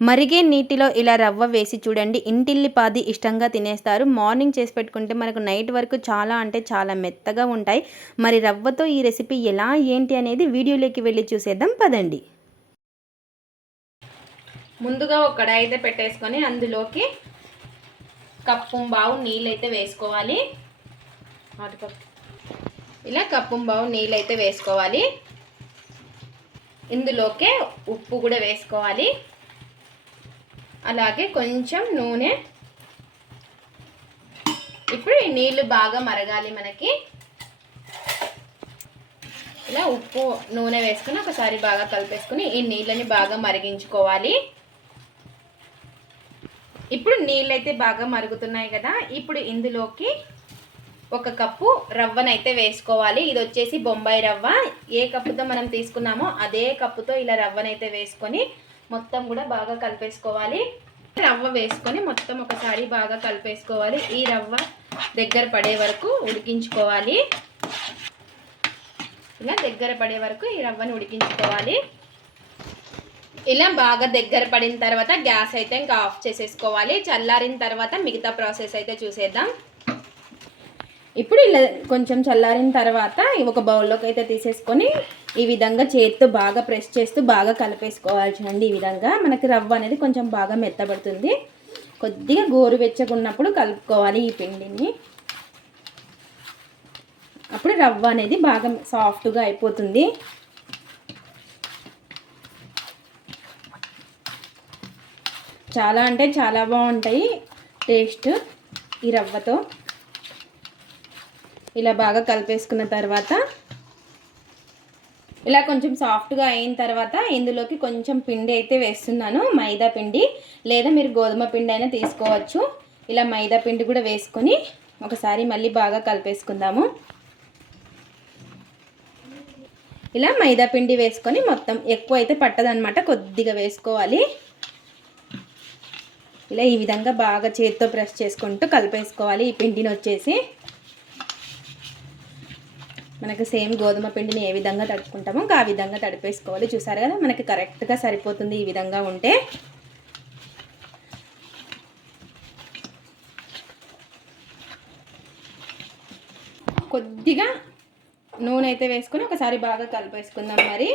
మరిగే నీటిలో ఇలా రవ్వ వేసి చూడండి. ఇంటిల్లిపాది ఇష్టంగా తినేస్తారు. మార్నింగ్ చేసి పెట్టుకుంటే మనకు నైట్ వరకు చాలా అంటే చాలా మెత్తగా ఉంటాయి. మరి రవ్వతో ఈ రెసిపీ ఎలా ఏంటి అనేది వీడియోలోకి వెళ్ళి చూసేద్దాం. పదండి. ముందుగా ఒక కడాయి అయితే పెట్టేసుకొని అందులోకి కప్పు బావు నీళ్ళు అయితే వేసుకోవాలి. ఇలా కప్పు బావు నీళ్ళు అయితే వేసుకోవాలి. ఇందులోకే ఉప్పు కూడా వేసుకోవాలి. అలాగే కొంచెం నూనె. ఇప్పుడు ఈ నీళ్ళు బాగా మరగాలి మనకి. ఇలా ఉప్పు నూనె వేసుకుని ఒకసారి బాగా కలిపేసుకుని ఈ నీళ్ళని బాగా మరిగించుకోవాలి. ఇప్పుడు నీళ్ళైతే బాగా మరుగుతున్నాయి కదా ఇప్పుడు ఇందులోకి ఒక కప్పు రవ్వనైతే వేసుకోవాలి. ఇది వచ్చేసి బొంబాయి రవ్వ. ఏ కప్పుతో మనం తీసుకున్నామో అదే కప్పుతో ఇలా రవ్వనైతే వేసుకొని మొత్తం కూడా బాగా కలిపేసుకోవాలి. రవ్వ వేసుకొని మొత్తం ఒకసారి బాగా కలిపేసుకోవాలి. ఈ రవ్వ దగ్గర పడే వరకు ఉడికించుకోవాలి. ఇలా దగ్గర పడే వరకు ఈ రవ్వను ఉడికించుకోవాలి. ఇలా బాగా దగ్గర పడిన తర్వాత గ్యాస్ అయితే ఇంకా ఆఫ్ చేసేసుకోవాలి. చల్లారిన తర్వాత మిగతా ప్రాసెస్ అయితే చూసేద్దాం. ఇప్పుడు ఇలా కొంచెం చల్లారిన తర్వాత ఒక బౌల్లోకి అయితే తీసేసుకొని ఈ విధంగా చేతితో బాగా ప్రెస్ చేస్తూ బాగా కలిపేసుకోవాలి ఈ విధంగా మనకి రవ్వ అనేది కొంచెం బాగా మెత్తబడుతుంది. కొద్దిగా గోరువెచ్చగా ఉన్నప్పుడు కలుపుకోవాలి ఈ పిండిని. అప్పుడు రవ్వ అనేది బాగా సాఫ్ట్గా అయిపోతుంది. చాలా అంటే చాలా బాగుంటాయి టేస్ట్ ఈ రవ్వతో. ఇలా బాగా కలిపేసుకున్న తర్వాత ఇలా కొంచెం సాఫ్ట్గా అయిన తర్వాత ఇందులోకి కొంచెం పిండి అయితే వేస్తున్నాను మైదా పిండి. లేదా మీరు గోధుమ పిండి అయినా తీసుకోవచ్చు. ఇలా మైదా పిండి కూడా వేసుకొని ఒకసారి మళ్ళీ బాగా కలిపేసుకుందాము. ఇలా మైదా పిండి వేసుకొని మొత్తం ఎక్కువ అయితే పట్టదనమాట కొద్దిగా వేసుకోవాలి. ఇలా ఈ విధంగా బాగా చేతితో ప్రెస్ చేసుకుంటూ కలిపేసుకోవాలి ఈ పిండిని వచ్చేసి. మనకు సేమ్ గోధుమ పిండిని ఏ విధంగా తడుపుకుంటామో ఆ విధంగా తడిపేసుకోవాలి. చూసారు కదా? మనకి కరెక్ట్గా సరిపోతుంది ఈ విధంగా ఉంటే. కొద్దిగా నూనె అయితే వేసుకుని ఒకసారి బాగా కలిపేసుకుందాం మరి.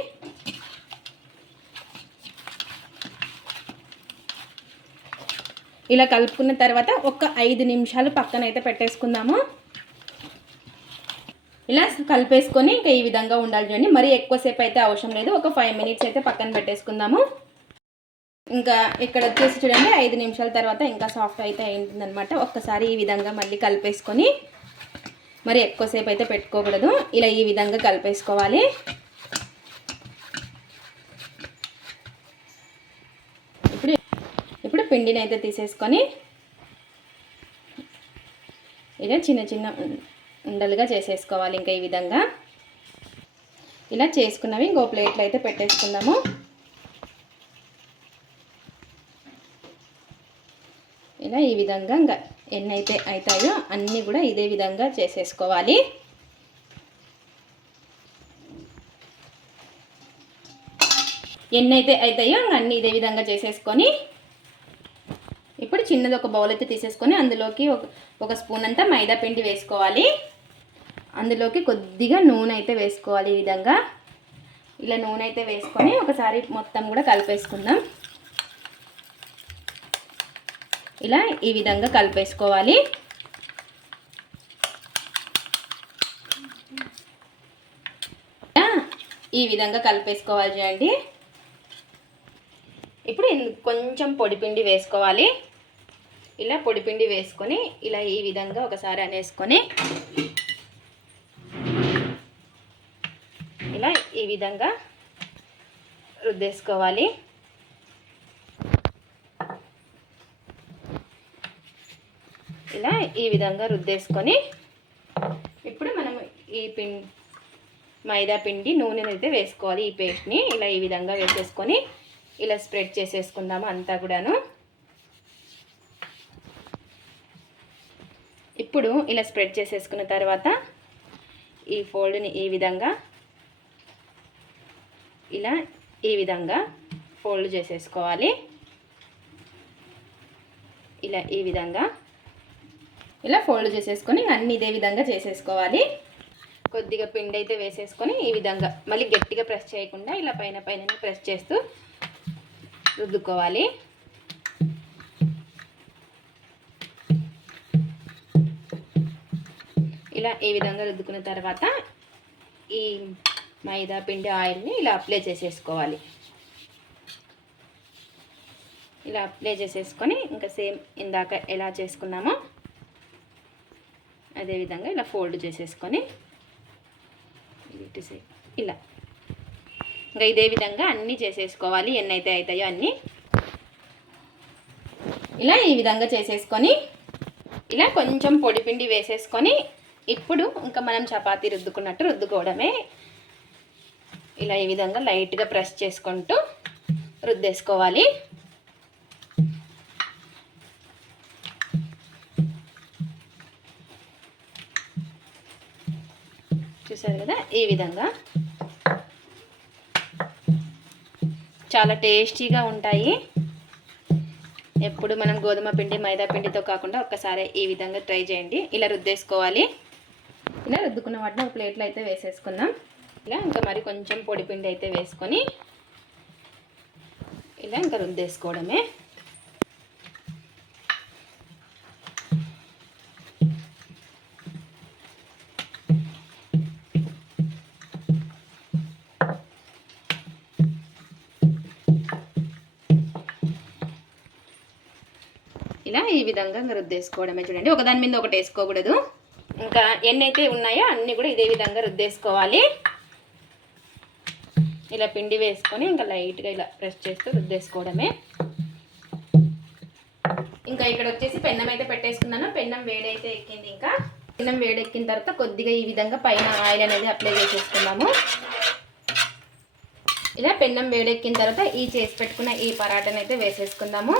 ఇలా కలుపుకున్న తర్వాత ఒక ఐదు నిమిషాలు పక్కన అయితే పెట్టేసుకుందాము. ఇలా కలిపేసుకొని ఇంకా ఈ విధంగా ఉండాలి చూడండి. మరి ఎక్కువసేపు అయితే అవసరం లేదు. ఒక ఫైవ్ మినిట్స్ అయితే పక్కన పెట్టేసుకుందాము. ఇంకా ఇక్కడ వచ్చేసి చూడండి ఐదు నిమిషాల తర్వాత ఇంకా సాఫ్ట్ అయితే అయిందనమాట ఒక్కసారి ఈ విధంగా మళ్ళీ కలిపేసుకొని మరి ఎక్కువసేపు అయితే పెట్టుకోకూడదు. ఇలా ఈ విధంగా కలిపేసుకోవాలి. ఇప్పుడు ఇప్పుడు పిండిని అయితే తీసేసుకొని ఇలా చిన్న చిన్న ఉండలుగా చేసేసుకోవాలి ఇంకా ఈ విధంగా. ఇలా చేసుకున్నవి ఇంకో ప్లేట్లో అయితే పెట్టేసుకుందాము. ఇలా ఈ విధంగా ఇంకా ఎన్ని అయితే అవుతాయో అన్నీ కూడా ఇదే విధంగా చేసేసుకోవాలి. ఎన్ని అయితే అవుతాయో అన్నీ ఇదే విధంగా చేసేసుకొని ఇప్పుడు చిన్నది ఒక బౌల్ అయితే తీసేసుకొని అందులోకి ఒక ఒక స్పూన్ అంతా మైదా పిండి వేసుకోవాలి. అందులోకి కొద్దిగా నూనె అయితే వేసుకోవాలి ఈ విధంగా. ఇలా నూనె అయితే వేసుకొని ఒకసారి మొత్తం కూడా కలిపేసుకుందాం. ఇలా ఈ విధంగా కలిపేసుకోవాలి. ఈ విధంగా కలిపేసుకోవాలి చూడండి. ఇప్పుడు కొంచెం పొడిపిండి వేసుకోవాలి. ఇలా పొడిపిండి వేసుకొని ఇలా ఈ విధంగా ఒకసారి అనేసుకొని ఈ విధంగా రుద్దేసుకోవాలి. ఇలా ఈ విధంగా రుద్దేసుకొని ఇప్పుడు మనం ఈ పిం మైదా పిండి నూనెని అయితే వేసుకోవాలి. ఈ పేస్ట్ని ఇలా ఈ విధంగా వేసేసుకొని ఇలా స్ప్రెడ్ చేసేసుకుందాము అంతా కూడాను. ఇప్పుడు ఇలా స్ప్రెడ్ చేసేసుకున్న తర్వాత ఈ ఫోల్డ్ని ఈ విధంగా ఇలా ఈ విధంగా ఫోల్డ్ చేసేసుకోవాలి. ఇలా ఈ విధంగా ఇలా ఫోల్డ్ చేసేసుకొని అన్ని ఇదే విధంగా చేసేసుకోవాలి. కొద్దిగా పిండి అయితే వేసేసుకొని ఈ విధంగా మళ్ళీ గట్టిగా ప్రెస్ చేయకుండా ఇలా పైన పైన ప్రెస్ చేస్తూ రుద్దుకోవాలి. ఇలా ఈ విధంగా రుద్దుకున్న తర్వాత ఈ మైదా పిండి ఆయిల్ని ఇలా అప్లై చేసేసుకోవాలి. ఇలా అప్లై చేసేసుకొని ఇంకా సేమ్ ఇందాక ఎలా చేసుకున్నామో అదేవిధంగా ఇలా ఫోల్డ్ చేసేసుకొని ఇటు సైడ్ ఇలా. ఇంకా ఇదే విధంగా అన్నీ చేసేసుకోవాలి. ఎన్నైతే అవుతాయో అన్నీ. ఇలా ఈ విధంగా చేసేసుకొని ఇలా కొంచెం పొడిపిండి వేసేసుకొని ఇప్పుడు ఇంకా మనం చపాతీ రుద్దుకున్నట్టు రుద్దుకోవడమే ఇలా ఈ విధంగా లైట్గా ప్రెస్ చేసుకుంటూ రుద్దేసుకోవాలి. చూసారు కదా? ఈ విధంగా. చాలా టేస్టీగా ఉంటాయి. ఎప్పుడు మనం గోధుమ పిండి మైదా పిండితో కాకుండా ఒక్కసారి ఈ విధంగా ట్రై చేయండి. ఇలా రుద్దేసుకోవాలి. ఇలా రుద్దుకున్న వాటిని ఒక ప్లేట్లో అయితే వేసేసుకుందాం. ఇలా ఇంకా మరి కొంచెం పొడిపిండి అయితే వేసుకొని ఇలా ఇంకా రుద్దేసుకోవడమే. ఇలా ఈ విధంగా ఇంకా రుద్దేసుకోవడమే. చూడండి ఒకదాని మీద ఒకటి వేసుకోకూడదు. ఇంకా ఎన్నైతే ఉన్నాయో అన్నీ కూడా ఇదే విధంగా రుద్దేసుకోవాలి. ఇలా పిండి వేసుకొని ఇంకా లైట్గా ఇలా ప్రెస్ చేస్తూ రుద్దేసుకోవడమే. ఇంకా ఇక్కడ వచ్చేసి పెన్నం అయితే పెట్టేసుకున్నాను. పెన్నం వేడైతే ఎక్కింది ఇంకా. పెన్నం వేడెక్కిన తర్వాత కొద్దిగా ఈ విధంగా పైన ఆయిల్ అనేది అప్లై చేసేసుకున్నాము ఇలా పెన్నం వేడెక్కిన తర్వాత ఈ చేసి పెట్టుకున్న ఈ పరాటను అయితే వేసేసుకుందాము.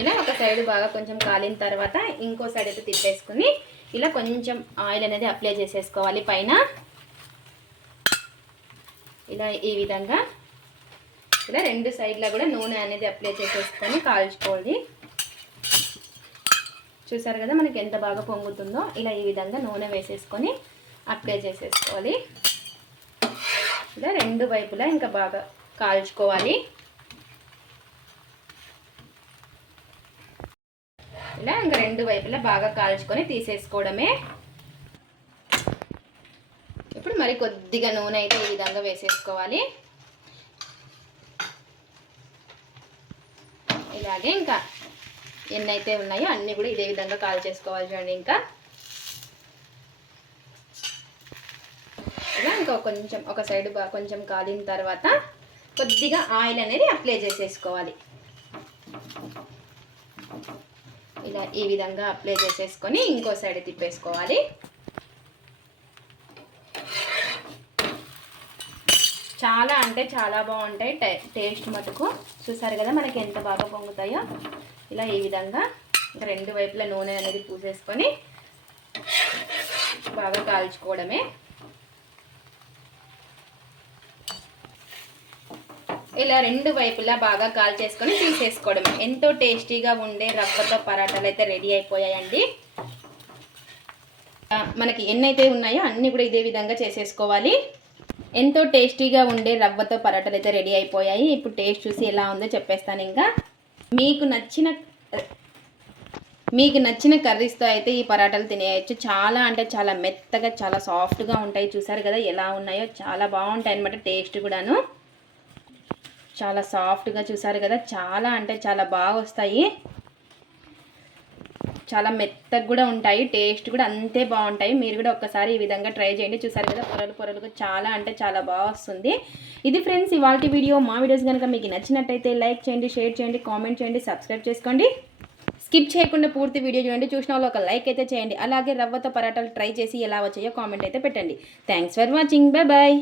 ఇలా ఒక సైడ్ బాగా కొంచెం కాలిన తర్వాత ఇంకో సైడ్ అయితే తిప్పేసుకుని ఇలా కొంచెం ఆయిల్ అనేది అప్లై చేసేసుకోవాలి పైన. ఇలా ఈ విధంగా. ఇలా రెండు సైడ్లో కూడా నూనె అనేది అప్లై చేసేసుకొని కాల్చుకోవాలి. చూసారు కదా మనకి ఎంత బాగా పొంగుతుందో? ఇలా ఈ విధంగా నూనె వేసేసుకొని అప్లై చేసేసుకోవాలి. ఇలా రెండు వైపులా ఇంకా బాగా కాల్చుకోవాలి. వైపులా ఇంకా రెండు వైపులా బాగా కాల్చుకొని తీసేసుకోవడమే. ఇప్పుడు మరి కొద్దిగా నూనె అయితే ఈ విధంగా వేసేసుకోవాలి. ఇలాగే ఇంకా ఎన్నైతే ఉన్నాయో అన్నీ కూడా ఇదే విధంగా కాల్ చేసుకోవాలి చూడండి ఇంకా. ఇలా ఇంకా కొంచెం ఒక సైడ్ కొంచెం కాలిన తర్వాత కొద్దిగా ఆయిల్ అనేది అప్లై చేసేసుకోవాలి. ఇలా ఈ విధంగా అప్లై చేసేసుకొని ఇంకో సైడ్ తిప్పేసుకోవాలి. చాలా అంటే చాలా బాగుంటాయి. టేస్ట్ మటుకు. చూసారు కదా మనకి ఎంత బాగా పొంగుతాయో? ఇలా ఈ విధంగా రెండు వైపులా నూనె అనేది పూసేసుకొని బాగా కాల్చుకోవడమే. ఇలా రెండు వైపులా బాగా కాల్ చేసుకొని తీసేసుకోవడం ఎంతో టేస్టీగా ఉండే రవ్వతో పరాటాలు అయితే రెడీ అయిపోయాయండి. మనకి ఎన్నైతే ఉన్నాయో అన్నీ కూడా ఇదే విధంగా చేసేసుకోవాలి. ఎంతో టేస్టీగా ఉండే రవ్వతో పరాటాలు అయితే రెడీ అయిపోయాయి. ఇప్పుడు టేస్ట్ చూసి ఎలా ఉందో చెప్పేస్తాను ఇంకా. మీకు నచ్చిన మీకు నచ్చిన కర్రీస్తో అయితే ఈ పరాటాలు తినేయచ్చు. చాలా అంటే చాలా మెత్తగా చాలా సాఫ్ట్గా ఉంటాయి. చూసారు కదా ఎలా ఉన్నాయో? చాలా బాగుంటాయి అనమాట టేస్ట్ కూడాను. చాలా సాఫ్ట్గా చూసారు కదా చాలా అంటే చాలా బాగా వస్తాయి చాలా మెత్తగా కూడా ఉంటాయి టేస్ట్ కూడా అంతే బాగుంటాయి. మీరు కూడా ఒక్కసారి ఈ విధంగా ట్రై చేయండి. చూసారు కదా పొరలు పొరలుగా చాలా అంటే చాలా బాగా వస్తుంది ఇది ఫ్రెండ్స్ ఇవాళ వీడియో. మా వీడియోస్ కనుక మీకు నచ్చినట్టయితే లైక్ చేయండి షేర్ చేయండి కామెంట్ చేయండి సబ్స్క్రైబ్ చేసుకోండి. స్కిప్ చేయకుండా పూర్తి వీడియో చూడండి. చూసిన వాళ్ళు ఒక లైక్ అయితే చేయండి. అలాగే రవ్వతో పరాటాలు ట్రై చేసి ఎలా వచ్చాయో కామెంట్ అయితే పెట్టండి. Thanks for watching. Bye bye.